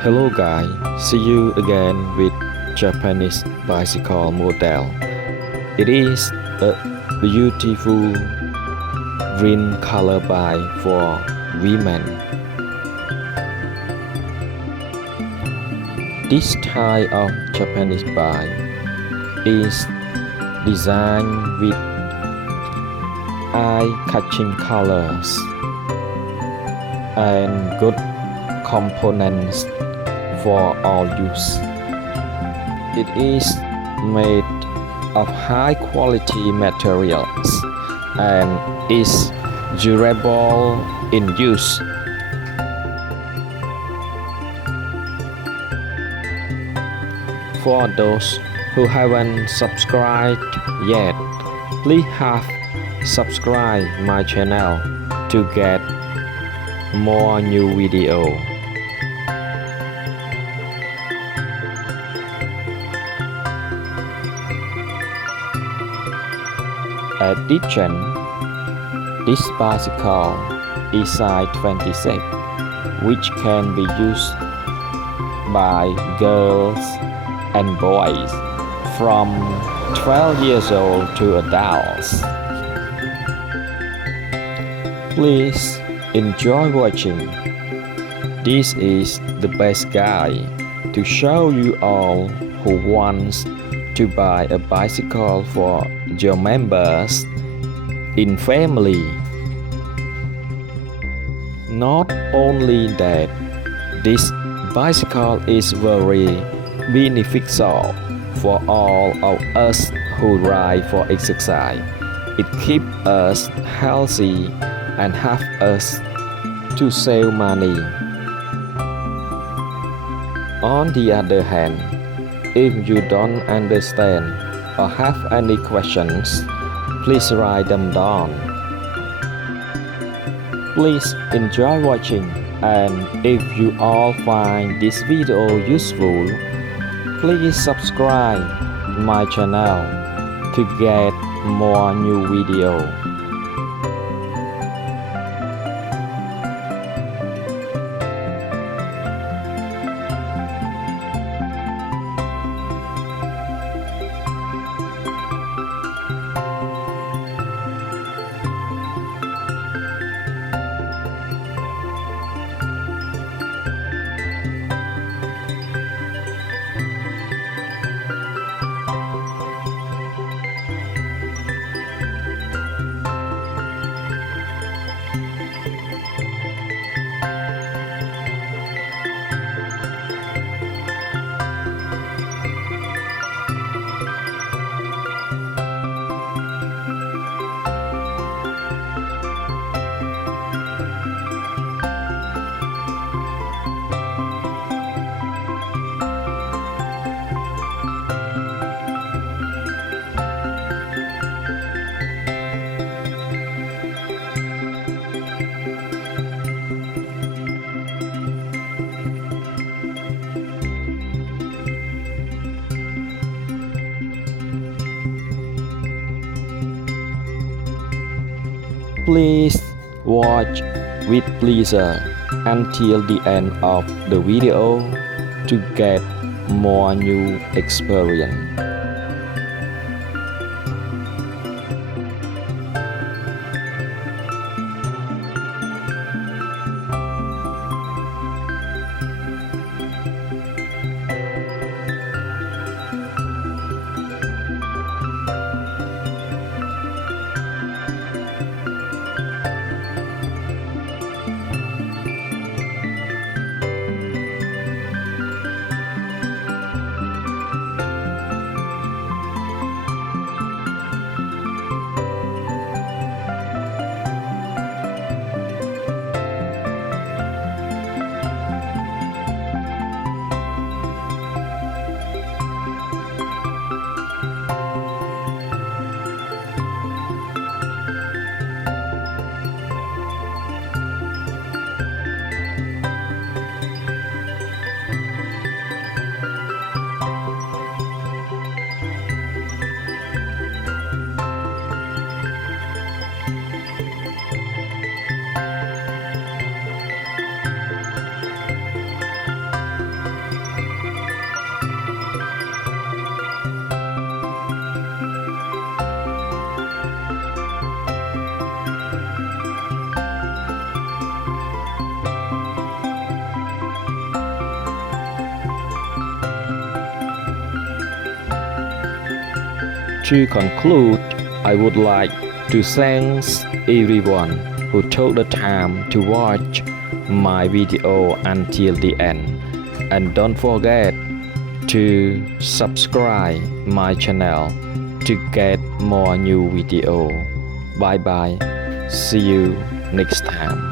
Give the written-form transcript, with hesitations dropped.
Hello guys, see you again with Japanese bicycle model. It is a beautiful green color bike for women. This type of Japanese bike is designed with eye-catching colors and good components for all use. It is made of high quality materials and is durable in use. For those who haven't subscribed yet, please have subscribe my channel to get more new video. Addition, this bicycle is size 26, which can be used by girls and boys from 12 years old to adults. Please enjoy watching. This is the best guide to show you all who wants to buy a bicycle for your members in family. Not only that, this bicycle is very beneficial for all of us who ride for exercise. It keeps us healthy and helps us to save money. On the other hand, if you don't understand or have any questions, please write them down. Please enjoy watching, and if you all find this video useful, please subscribe my channel to get more new video. Please watch with pleasure until the end of the video to get more new experience. To conclude, I would like to thank everyone who took the time to watch my video until the end. And don't forget to subscribe my channel to get more new video. Bye bye. See you next time.